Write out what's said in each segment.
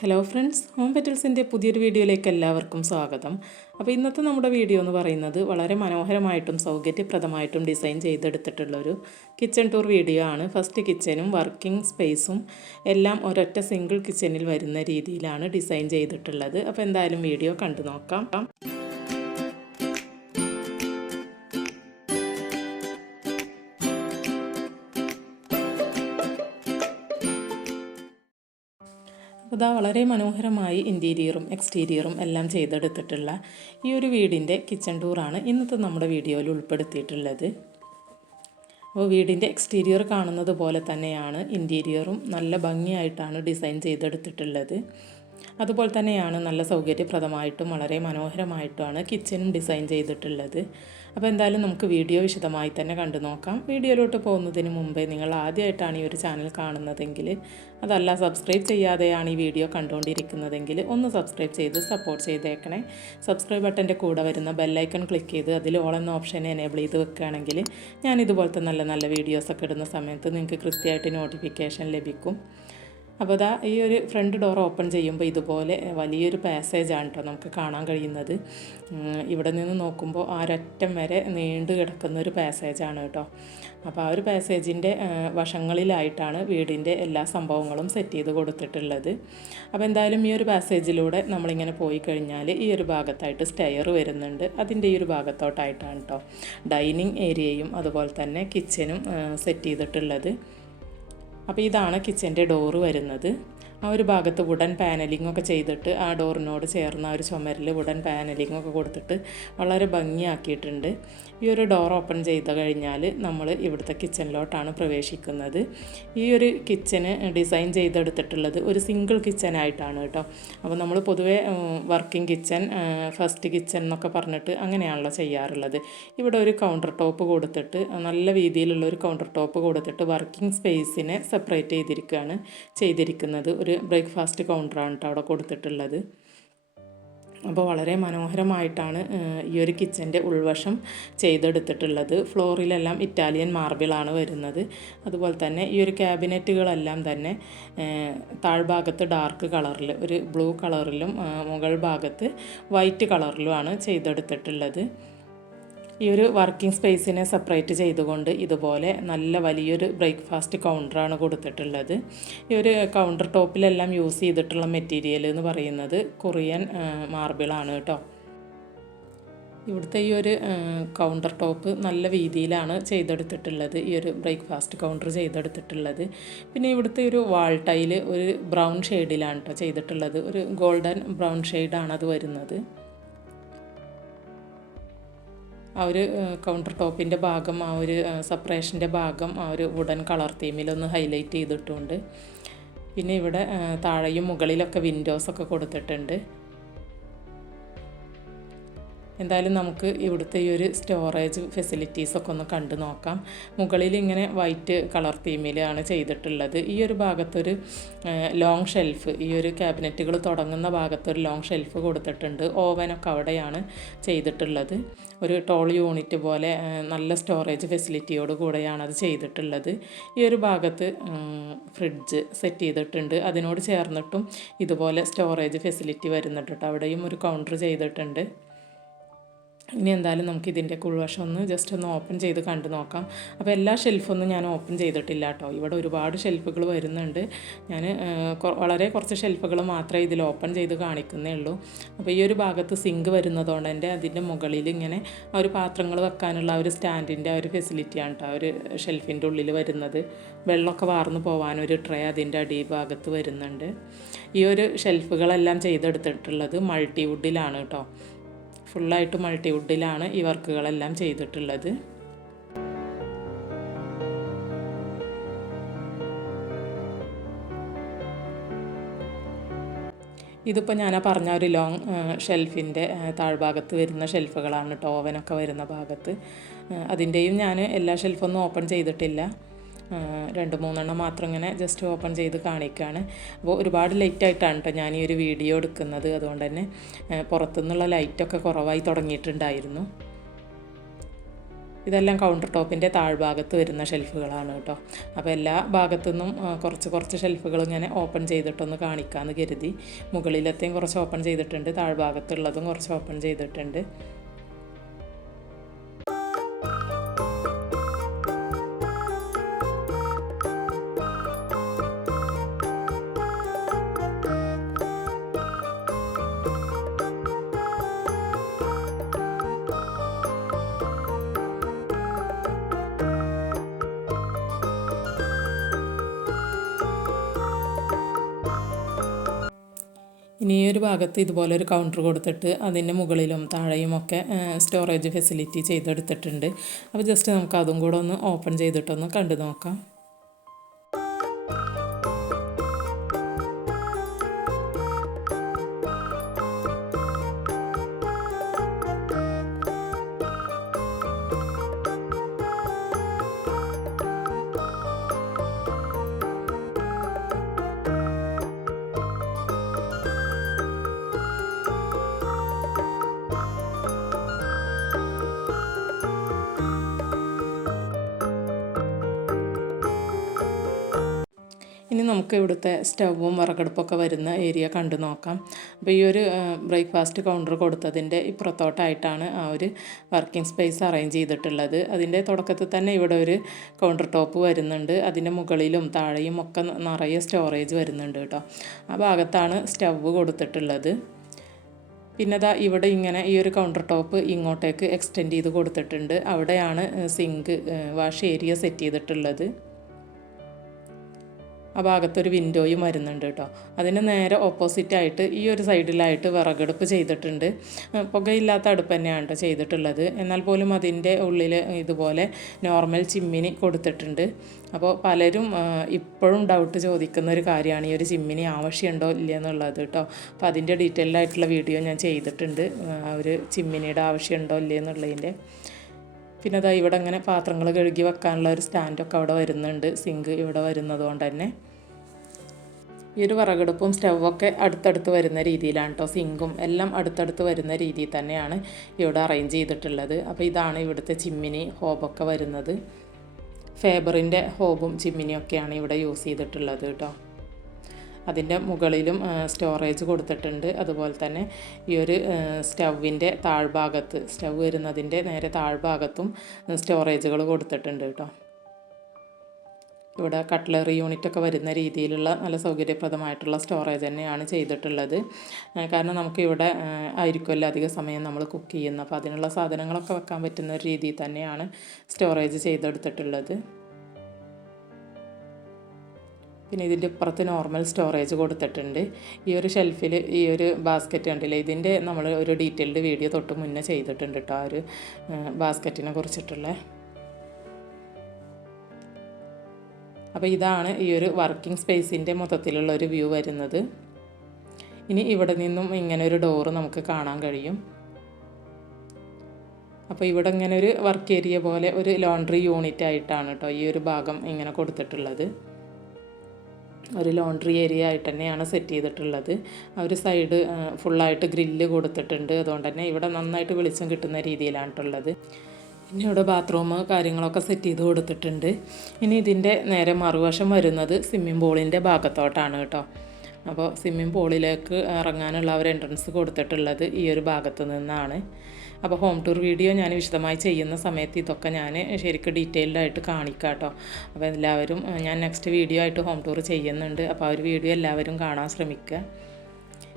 Hello friends home പെറ്റൽസിന്റെ പുതിയൊരു വീഡിയോയിലേക്ക് എല്ലാവർക്കും സ്വാഗതം. അപ്പോൾ ഇന്നത്തെ നമ്മുടെ വീഡിയോ എന്ന് പറയുന്നത് വളരെ മനോഹരമായിട്ടും സൗകര്യപ്രദമായിട്ടും ഡിസൈൻ ചെയ്തെടുത്തിട്ടുള്ളൊരു കിച്ചൺ ടൂർ വീഡിയോ ആണ്. ഫസ്റ്റ് കിച്ചനും വർക്കിംഗ് സ്പേസും എല്ലാം ഒരൊറ്റ സിംഗിൾ കിച്ചണിൽ വരുന്ന രീതിയിലാണ് ഡിസൈൻ ചെയ്തിട്ടുള്ളത്. അപ്പോൾ എന്തായാലും വീഡിയോ കണ്ടു നോക്കാം ഇതാ വളരെ മനോഹരമായി ഇന്റീരിയറും എക്സ്റ്റീരിയറും എല്ലാം ചെയ്തെടുത്തിട്ടുള്ള ഈ ഒരു വീടിന്റെ കിച്ചൺ ടൂറാണ് ഇന്നത്തെ നമ്മുടെ വീഡിയോയിൽ ഉൾപ്പെടുത്തിയിട്ടുള്ളത്. അപ്പോൾ വീടിന്റെ എക്സ്റ്റീരിയർ കാണുന്നത് പോലെ തന്നെയാണ് ഇന്റീരിയറും നല്ല ഭംഗിയായിട്ടാണ് ഡിസൈൻ ചെയ്തെടുത്തിട്ടുള്ളത്. അതുപോലെ തന്നെയാണ് നല്ല സൗകര്യപ്രദമായിട്ടും വളരെ മനോഹരമായിട്ടുമാണ് കിച്ചനും ഡിസൈൻ ചെയ്തിട്ടുള്ളത്. അപ്പോൾ എന്തായാലും നമുക്ക് വീഡിയോ വിശദമായി തന്നെ കണ്ടു നോക്കാം. വീഡിയോയിലോട്ട് പോകുന്നതിന് മുമ്പേ നിങ്ങൾ ആദ്യമായിട്ടാണ് ഈ ഒരു ചാനൽ കാണുന്നതെങ്കിൽ അതല്ല സബ്സ്ക്രൈബ് ചെയ്യാതെയാണ് ഈ വീഡിയോ കണ്ടുകൊണ്ടിരിക്കുന്നതെങ്കിൽ ഒന്ന് സബ്സ്ക്രൈബ് ചെയ്ത് സപ്പോർട്ട് ചെയ്തേക്കണേ. സബ്സ്ക്രൈബ് ബട്ടന്റെ കൂടെ വരുന്ന ബെല്ലൈക്കൺ ക്ലിക്ക് ചെയ്ത് അതിൽ ഓൾ എന്ന ഓപ്ഷൻ എനേബിൾ ചെയ്ത് വെക്കുകയാണെങ്കിൽ ഞാൻ ഇതുപോലത്തെ നല്ല നല്ല വീഡിയോസൊക്കെ ഇടുന്ന സമയത്ത് നിങ്ങൾക്ക് കൃത്യമായിട്ട് നോട്ടിഫിക്കേഷൻ ലഭിക്കും. അപ്പോൾ ഇതാ ഈ ഒരു ഫ്രണ്ട് ഡോർ ഓപ്പൺ ചെയ്യുമ്പോൾ ഇതുപോലെ വലിയൊരു പാസേജാണ് കേട്ടോ നമുക്ക് കാണാൻ കഴിയുന്നത്. ഇവിടെ നിന്ന് നോക്കുമ്പോൾ ആരറ്റം വരെ നീണ്ടു കിടക്കുന്ന ഒരു പാസേജാണ് കേട്ടോ അപ്പോൾ ആ ഒരു പാസേജിന്റെ വശങ്ങളിലായിട്ടാണ് വീടിന്റെ എല്ലാ സംഭവങ്ങളും സെറ്റ് ചെയ്ത് കൊടുത്തിട്ടുള്ളത്. അപ്പോൾ എന്തായാലും ഈ ഒരു പാസേജിലൂടെ നമ്മളിങ്ങനെ പോയി കഴിഞ്ഞാൽ ഈ ഒരു ഭാഗത്തായിട്ട് സ്റ്റെയർ വരുന്നുണ്ട്. അതിന്റെ ഈ ഒരു ഭാഗത്തോട്ടായിട്ടാണ് കേട്ടോ ഡൈനിങ് ഏരിയയും അതുപോലെ തന്നെ കിച്ചനും സെറ്റ് ചെയ്തിട്ടുള്ളത്. അപ്പോൾ ഇതാണ് കിച്ചന്റെ ഡോറ് വരുന്നത്. ആ ഒരു ഭാഗത്ത് വുഡൻ പാനലിങ്ങൊക്കെ ചെയ്തിട്ട് ആ ഡോറിനോട് ചേർന്ന ഒരു ചുമരിൽ വുഡൻ പാനലിങ്ങൊക്കെ കൊടുത്തിട്ട് വളരെ ഭംഗിയാക്കിയിട്ടുണ്ട്. ഈ ഒരു ഡോർ ഓപ്പൺ ചെയ്ത് കഴിഞ്ഞാൽ നമ്മൾ ഇവിടുത്തെ കിച്ചണിലോട്ടാണ് പ്രവേശിക്കുന്നത്. ഈ ഒരു കിച്ചന് ഡിസൈൻ ചെയ്തെടുത്തിട്ടുള്ളത് ഒരു സിംഗിൾ കിച്ചനായിട്ടാണ് കേട്ടോ. അപ്പോൾ നമ്മൾ പൊതുവേ വർക്കിംഗ് കിച്ചൻ ഫസ്റ്റ് കിച്ചൻ എന്നൊക്കെ പറഞ്ഞിട്ട് അങ്ങനെയാണല്ലോ ചെയ്യാറുള്ളത്. ഇവിടെ ഒരു കൗണ്ടർ ടോപ്പ് കൊടുത്തിട്ട് നല്ല രീതിയിലുള്ള ഒരു കൗണ്ടർ ടോപ്പ് കൊടുത്തിട്ട് വർക്കിംഗ് സ്പേസിനെ സെപ്പറേറ്റ് ചെയ്തിരിക്കുകയാണ് ചെയ്തിരിക്കുന്നത്. ഒരു ബ്രേക്ക്ഫാസ്റ്റ് കൗണ്ടറാണ് കേട്ടോ അവിടെ കൊടുത്തിട്ടുള്ളത്. അപ്പോൾ വളരെ മനോഹരമായിട്ടാണ് ഈ ഒരു കിച്ചന്റെ ഉൾവശം ചെയ്തെടുത്തിട്ടുള്ളത്. ഫ്ലോറിലെല്ലാം ഇറ്റാലിയൻ മാർബിളാണ് വരുന്നത്. അതുപോലെ തന്നെ ഈ ഒരു ക്യാബിനറ്റുകളെല്ലാം തന്നെ താഴ്ഭാഗത്ത് ഡാർക്ക് കളറിൽ ഒരു ബ്ലൂ കളറിലും മുകൾ ഭാഗത്ത് വൈറ്റ് കളറിലുമാണ് ചെയ്തെടുത്തിട്ടുള്ളത്. ഈ ഒരു വർക്കിംഗ് സ്പേസിനെ സെപ്പറേറ്റ് ചെയ്തുകൊണ്ട് ഇതുപോലെ നല്ല വലിയൊരു ബ്രേക്ക്ഫാസ്റ്റ് കൗണ്ടറാണ് കൊടുത്തിട്ടുള്ളത്. ഈ ഒരു കൗണ്ടർ ടോപ്പിലെല്ലാം യൂസ് ചെയ്തിട്ടുള്ള മെറ്റീരിയൽ എന്ന് പറയുന്നത് കൊറിയൻ മാർബിളാണ് കേട്ടോ. ഇവിടുത്തെ ഈ ഒരു കൗണ്ടർ ടോപ്പ് നല്ല രീതിയിലാണ് ചെയ്തെടുത്തിട്ടുള്ളത്. ഈ ഒരു ബ്രേക്ക്ഫാസ്റ്റ് കൗണ്ടർ ചെയ്തെടുത്തിട്ടുള്ളത്. പിന്നെ ഇവിടുത്തെ ഒരു വാൾ ടൈൽ ഒരു ബ്രൗൺ ഷെയ്ഡിലാണ് കേട്ടോ ചെയ്തിട്ടുള്ളത്. ഒരു ഗോൾഡൻ ബ്രൗൺ ഷെയ്ഡാണ് അത് വരുന്നത്. ആ ഒരു കൗണ്ടർ ടോപ്പിന്റെ ഭാഗം ആ ഒരു സെപ്പറേഷന്റെ ഭാഗം ആ ഒരു വുഡൻ കളർ തീമിൽ ഒന്ന് ഹൈലൈറ്റ് ചെയ്തിട്ടുണ്ട്. പിന്നെ ഇവിടെ താഴെയും മുകളിലൊക്കെ വിൻഡോസൊക്കെ കൊടുത്തിട്ടുണ്ട്. എന്തായാലും നമുക്ക് ഇവിടുത്തെ ഈ ഒരു സ്റ്റോറേജ് ഫെസിലിറ്റീസൊക്കെ ഒന്ന് കണ്ടു നോക്കാം. മുകളിൽ ഇങ്ങനെ വൈറ്റ് കളർ തീമിലാണ് ചെയ്തിട്ടുള്ളത്. ഈ ഒരു ഭാഗത്തൊരു ലോങ് ഷെൽഫ് ഈ ഒരു ക്യാബിനറ്റുകൾ തുടങ്ങുന്ന ഭാഗത്തൊരു ലോങ് ഷെൽഫ് കൊടുത്തിട്ടുണ്ട്. ഓവനൊക്കെ അവിടെയാണ് ചെയ്തിട്ടുള്ളത്. ഒരു ടോൾ യൂണിറ്റ് പോലെ നല്ല സ്റ്റോറേജ് ഫെസിലിറ്റിയോട് കൂടെയാണ് അത് ചെയ്തിട്ടുള്ളത്. ഈ ഒരു ഭാഗത്ത് ഫ്രിഡ്ജ് സെറ്റ് ചെയ്തിട്ടുണ്ട്. അതിനോട് ചേർന്നിട്ടും ഇതുപോലെ സ്റ്റോറേജ് ഫെസിലിറ്റി വരുന്നുണ്ട് കേട്ടോ. അവിടെയും ഒരു കൗണ്ടർ ചെയ്തിട്ടുണ്ട്. ഇനി എന്തായാലും നമുക്ക് ഇതിന്റെ ഉൾവശം ഒന്ന് ജസ്റ്റ് ഒന്ന് ഓപ്പൺ ചെയ്ത് കണ്ടു നോക്കാം. അപ്പോൾ എല്ലാ ഷെൽഫൊന്നും ഞാൻ ഓപ്പൺ ചെയ്തിട്ടില്ല കേട്ടോ. ഇവിടെ ഒരുപാട് ഷെൽഫുകൾ വരുന്നുണ്ട്. ഞാൻ വളരെ കുറച്ച് ഷെൽഫുകൾ മാത്രമേ ഇതിൽ ഓപ്പൺ ചെയ്ത് കാണിക്കുന്നേ ഉള്ളൂ അപ്പോൾ ഈ ഒരു ഭാഗത്ത് സിങ്ക് വരുന്നതുകൊണ്ട് എന്റെ അതിന്റെ മുകളിൽ ഇങ്ങനെ ആ ഒരു പാത്രങ്ങൾ വെക്കാനുള്ള ആ ഒരു സ്റ്റാൻഡിന്റെ ആ ഒരു ഫെസിലിറ്റിയാണ് കേട്ടോ ആ ഒരു ഷെൽഫിന്റെ ഉള്ളിൽ വരുന്നത്. വെള്ളമൊക്കെ വാർന്നു പോകാനൊരു ട്രേ അതിന്റെ അടിഭാഗത്ത് വരുന്നുണ്ട്. ഈ ഒരു ഷെൽഫുകളെല്ലാം ചെയ്തെടുത്തിട്ടുള്ളത് മൾട്ടി വുഡിലാണ് കേട്ടോ. ഫുള്ളായിട്ട് മൾട്ടിവുഡിലാണ് ഈ വർക്കുകളെല്ലാം ചെയ്തിട്ടുള്ളത്. ഇതിപ്പോൾ ഞാൻ പറഞ്ഞ ഒരു ലോങ് ഷെൽഫിന്റെ താഴ്ഭാഗത്ത് വരുന്ന ഷെൽഫുകളാണ് ടോവനൊക്കെ വരുന്ന ഭാഗത്ത്. അതിന്റെയും ഞാൻ എല്ലാ ഷെൽഫൊന്നും ഓപ്പൺ ചെയ്തിട്ടില്ല. രണ്ട് മൂന്നെണ്ണം മാത്രം ഇങ്ങനെ ജസ്റ്റ് ഓപ്പൺ ചെയ്ത് കാണിക്കുകയാണ് അപ്പോൾ ഒരുപാട് ലൈറ്റ് ആയിട്ടാണ് കേട്ടോ ഞാൻ ഈ ഒരു വീഡിയോ എടുക്കുന്നത്. അതുകൊണ്ട് തന്നെ പുറത്തുനിന്നുള്ള ലൈറ്റൊക്കെ കുറവായി തുടങ്ങിയിട്ടുണ്ടായിരുന്നു. ഇതെല്ലാം കൗണ്ടർ ടോപ്പിന്റെ താഴ്ഭാഗത്ത് വരുന്ന ഷെൽഫുകളാണ് കേട്ടോ അപ്പോൾ എല്ലാ ഭാഗത്തു നിന്നും കുറച്ച് കുറച്ച് ഷെൽഫുകൾ ഇങ്ങനെ ഓപ്പൺ ചെയ്തിട്ടൊന്ന് കാണിക്കാമെന്ന് കരുതി. മുകളിലത്തെയും കുറച്ച് ഓപ്പൺ ചെയ്തിട്ടുണ്ട് താഴ്ഭാഗത്തുള്ളതും കുറച്ച് ഓപ്പൺ ചെയ്തിട്ടുണ്ട്. ഇനി ഒരു ഭാഗത്ത് ഇതുപോലെ ഒരു കൗണ്ടർ കൊടുത്തിട്ട് അതിന്റെ മുകളിലും താഴെയും ഒക്കെ സ്റ്റോറേജ് ഫെസിലിറ്റി ചെയ്തെടുത്തിട്ടുണ്ട്. അപ്പോൾ ജസ്റ്റ് നമുക്ക് അതും കൂടെ ഒന്ന് ഓപ്പൺ ചെയ്തിട്ടൊന്ന് കണ്ടു നോക്കാം. നമുക്ക് ഇവിടുത്തെ സ്റ്റവും വിറകടുപ്പൊക്കെ വരുന്ന ഏരിയ കണ്ടു നോക്കാം. അപ്പോൾ ഈ ഒരു ബ്രേക്ക്ഫാസ്റ്റ് കൗണ്ടർ കൊടുത്തതിന്റെ ഇപ്പുറത്തോട്ടായിട്ടാണ് ആ ഒരു വർക്കിംഗ് സ്പേസ് അറേഞ്ച് ചെയ്തിട്ടുള്ളത്. അതിന്റെ തുടക്കത്തിൽ തന്നെ ഇവിടെ ഒരു കൗണ്ടർ ടോപ്പ് വരുന്നുണ്ട്. അതിന്റെ മുകളിലും താഴെയും ഒക്കെ നിറയെ സ്റ്റോറേജ് വരുന്നുണ്ട് കേട്ടോ. ആ ഭാഗത്താണ് സ്റ്റവ് കൊടുത്തിട്ടുള്ളത്. പിന്നെ ദാ ഇവിടെ ഇങ്ങനെ ഈ ഒരു കൗണ്ടർ ടോപ്പ് ഇങ്ങോട്ടേക്ക് എക്സ്റ്റെൻഡ് ചെയ്ത് കൊടുത്തിട്ടുണ്ട്. അവിടെയാണ് സിങ്ക് വാഷ് ഏരിയ സെറ്റ് ചെയ്തിട്ടുള്ളത്. ആ ഭാഗത്തൊരു വിൻഡോയും വരുന്നുണ്ട് കേട്ടോ. അതിന് നേരെ ഓപ്പോസിറ്റായിട്ട് ഈ ഒരു സൈഡിലായിട്ട് വിറകടുപ്പ് ചെയ്തിട്ടുണ്ട്. പുകയില്ലാത്ത അടുപ്പ് തന്നെയാണ് ചെയ്തിട്ടുള്ളത്. എന്നാൽ പോലും അതിന്റെ ഉള്ളിൽ ഇതുപോലെ നോർമൽ ചിമ്മിനി കൊടുത്തിട്ടുണ്ട്. അപ്പോൾ പലരും ഇപ്പോഴും ഡൗട്ട് ചോദിക്കുന്ന ഒരു കാര്യമാണ് ഈ ഒരു ചിമ്മിനി ആവശ്യമുണ്ടോ ഇല്ല എന്നുള്ളത് കേട്ടോ. അപ്പോൾ അതിന്റെ ഡീറ്റെയിൽഡ് ആയിട്ടുള്ള വീഡിയോ ഞാൻ ചെയ്തിട്ടുണ്ട്. ഒരു ചിമ്മിനിയുടെ ആവശ്യമുണ്ടോ ഇല്ല എന്നുള്ളതിന്റെ. പിന്നെ അതാ ഇവിടെ അങ്ങനെ പാത്രങ്ങൾ കഴുകി വെക്കാനുള്ള ഒരു സ്റ്റാൻഡൊക്കെ അവിടെ വരുന്നുണ്ട്. സിങ്ക് ഇവിടെ വരുന്നത് കൊണ്ട് തന്നെ. ഈ ഒരു വിറകടുപ്പും സ്റ്റൗവൊക്കെ അടുത്തടുത്ത് വരുന്ന രീതിയിലാണ് കേട്ടോ സിങ്കും എല്ലാം അടുത്തടുത്ത് വരുന്ന രീതിയിൽ തന്നെയാണ് ഇവിടെ അറേഞ്ച് ചെയ്തിട്ടുള്ളത്. അപ്പോൾ ഇതാണ് ഇവിടുത്തെ ചിമ്മിനി ഹോബൊക്കെ വരുന്നത്. ഫേബറിന്റെ ഹോബും ചിമ്മിനിയും ഒക്കെയാണ് ഇവിടെ യൂസ് ചെയ്തിട്ടുള്ളത് കേട്ടോ അതിന്റെ മുകളിലും സ്റ്റോറേജ് കൊടുത്തിട്ടുണ്ട്. അതുപോലെ തന്നെ ഈ ഒരു സ്റ്റൗവിന്റെ താഴ്ഭാഗത്ത് സ്റ്റൗ വരുന്നതിന്റെ നേരെ താഴ്ഭാഗത്തും സ്റ്റോറേജുകൾ കൊടുത്തിട്ടുണ്ട് കേട്ടോ ഇവിടെ കട്ട്ലറി യൂണിറ്റൊക്കെ വരുന്ന രീതിയിലുള്ള നല്ല സൗകര്യപ്രദമായിട്ടുള്ള സ്റ്റോറേജ് തന്നെയാണ് ചെയ്തിട്ടുള്ളത്. കാരണം നമുക്ക് ഇവിടെ ആ, ആയിരിക്കുമല്ലോ അധിക സമയം നമ്മൾ കുക്ക് ചെയ്യുന്നത്. അപ്പോൾ അതിനുള്ള സാധനങ്ങളൊക്കെ വെക്കാൻ പറ്റുന്ന ഒരു രീതിയിൽ തന്നെയാണ് സ്റ്റോറേജ് ചെയ്തെടുത്തിട്ടുള്ളത്. പിന്നെ ഇതിന്റെ ഇപ്പുറത്ത് നോർമൽ സ്റ്റോറേജ് കൊടുത്തിട്ടുണ്ട്. ഈ ഒരു ഷെൽഫിൽ ഈ ഒരു ബാസ്ക്കറ്റ് കണ്ടില്ലേ? ഇതിന്റെ നമ്മൾ ഒരു ഡീറ്റെയിൽഡ് വീഡിയോ തൊട്ട് മുന്നേ ചെയ്തിട്ടുണ്ട് കേട്ടോ ആ ഒരു ബാസ്ക്കറ്റിനെ കുറിച്ചിട്ടുള്ള. അപ്പോൾ ഇതാണ് ഈ ഒരു വർക്കിംഗ് സ്പേസിന്റെ മൊത്തത്തിലുള്ള ഒരു വ്യൂ വരുന്നത്. ഇനി ഇവിടെ നിന്നും ഇങ്ങനെ ഒരു ഡോറ് നമുക്ക് കാണാൻ കഴിയും. അപ്പോൾ ഇവിടെ ഇങ്ങനെ ഒരു വർക്ക് ഏരിയ പോലെ ഒരു ലോണ്ട്രി യൂണിറ്റ് ആയിട്ടാണ് കേട്ടോ ഈ ഒരു ഭാഗം ഇങ്ങനെ കൊടുത്തിട്ടുള്ളത്. ഒരു ലോണ്ട്രി ഏരിയ ആയിട്ട് തന്നെയാണ് സെറ്റ് ചെയ്തിട്ടുള്ളത്. ആ ഒരു സൈഡ് ഫുള്ളായിട്ട് ഗ്രില്ല് കൊടുത്തിട്ടുണ്ട്. അതുകൊണ്ട് തന്നെ ഇവിടെ നന്നായിട്ട് വെളിച്ചം കിട്ടുന്ന രീതിയിലാണ് ഉള്ളത്. പിന്നെ ഇവിടെ ബാത്റൂം കാര്യങ്ങളൊക്കെ സെറ്റ് ചെയ്ത് കൊടുത്തിട്ടുണ്ട്. ഇനി ഇതിന്റെ നേരെ മറുവശം വരുന്നത് സ്വിമ്മിംഗ് പൂളിന്റെ ഭാഗത്തോട്ടാണ് കേട്ടോ. അപ്പോൾ സ്വിമ്മിംഗ് പൂളിലേക്ക് ഇറങ്ങാനുള്ള ഒരു എൻട്രൻസ് കൊടുത്തിട്ടുള്ളത് ഈ ഒരു ഭാഗത്ത് നിന്നാണ്. അപ്പോൾ ഹോം ടൂർ വീഡിയോ ഞാൻ വിശദമായി ചെയ്യുന്ന സമയത്ത് ഇതൊക്കെ ഞാൻ ശരിക്കും ഡീറ്റെയിൽഡ് ആയിട്ട് കാണിക്കാം കേട്ടോ. അപ്പോൾ എല്ലാവരും ഞാൻ നെക്സ്റ്റ് വീഡിയോ ആയിട്ട് ഹോം ടൂർ ചെയ്യുന്നുണ്ട്. അപ്പോൾ ആ ഒരു വീഡിയോ എല്ലാവരും കാണാൻ ശ്രമിക്കുക.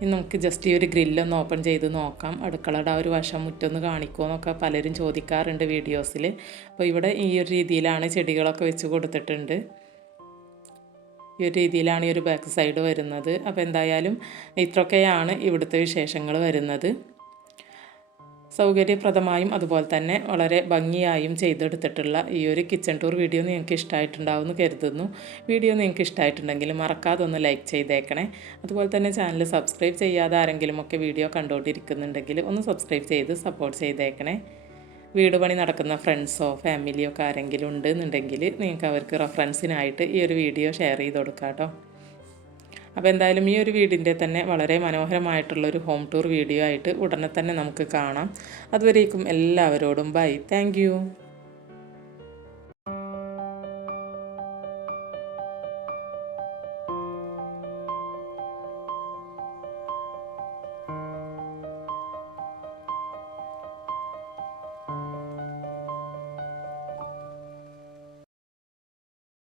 ഇനി നമുക്ക് ജസ്റ്റ് ഈ ഒരു ഗ്രില്ലൊന്ന് ഓപ്പൺ ചെയ്ത് നോക്കാം. അടുക്കളയുടെ ആ ഒരു വശം മുറ്റൊന്ന് കാണിക്കുമോ എന്നൊക്കെ പലരും ചോദിക്കാറുണ്ട് വീഡിയോസിൽ. അപ്പോൾ ഇവിടെ ഈ ഒരു രീതിയിലാണ് ചെടികളൊക്കെ വെച്ച് കൊടുത്തിട്ടുണ്ട്. ഈ ഒരു രീതിയിലാണ് ഈ ഒരു ബാക്ക് സൈഡ് വരുന്നത്. അപ്പോൾ എന്തായാലും ഇത്രയൊക്കെയാണ് ഇവിടുത്തെ വിശേഷങ്ങൾ വരുന്നത്. സൗകര്യപ്രദമായും അതുപോലെ തന്നെ വളരെ ഭംഗിയായും ചെയ്തെടുത്തിട്ടുള്ള ഈ ഒരു കിച്ചൺ ടൂർ വീഡിയോ നിങ്ങൾക്ക് ഇഷ്ടമായിട്ടുണ്ടാവും എന്ന് കരുതുന്നു. വീഡിയോ നിങ്ങൾക്ക് ഇഷ്ടമായിട്ടുണ്ടെങ്കിൽ മറക്കാതെ ഒന്ന് ലൈക്ക് ചെയ്തേക്കണേ. അതുപോലെ തന്നെ ചാനൽ സബ്സ്ക്രൈബ് ചെയ്യാതെ ആരെങ്കിലും ഒക്കെ വീഡിയോ കണ്ടുകൊണ്ടിരിക്കുന്നുണ്ടെങ്കിൽ ഒന്ന് സബ്സ്ക്രൈബ് ചെയ്ത് സപ്പോർട്ട് ചെയ്തേക്കണേ. വീട് പണി നടക്കുന്ന ഫ്രണ്ട്സോ ഫാമിലിയോ ഒക്കെ ആരെങ്കിലും ഉണ്ട് എന്നുണ്ടെങ്കിൽ നിങ്ങൾക്ക് അവർക്ക് റെഫറൻസിനായിട്ട് ഈ ഒരു വീഡിയോ ഷെയർ ചെയ്ത് കൊടുക്കാം കേട്ടോ അപ്പോൾ എന്തായാലും ഈ ഒരു വീടിന്റെ തന്നെ വളരെ മനോഹരമായിട്ടുള്ളൊരു ഹോം ടൂർ വീഡിയോ ആയിട്ട് ഉടനെ തന്നെ നമുക്ക് കാണാം. അതുവരേക്കും എല്ലാവരോടും ബൈ. താങ്ക്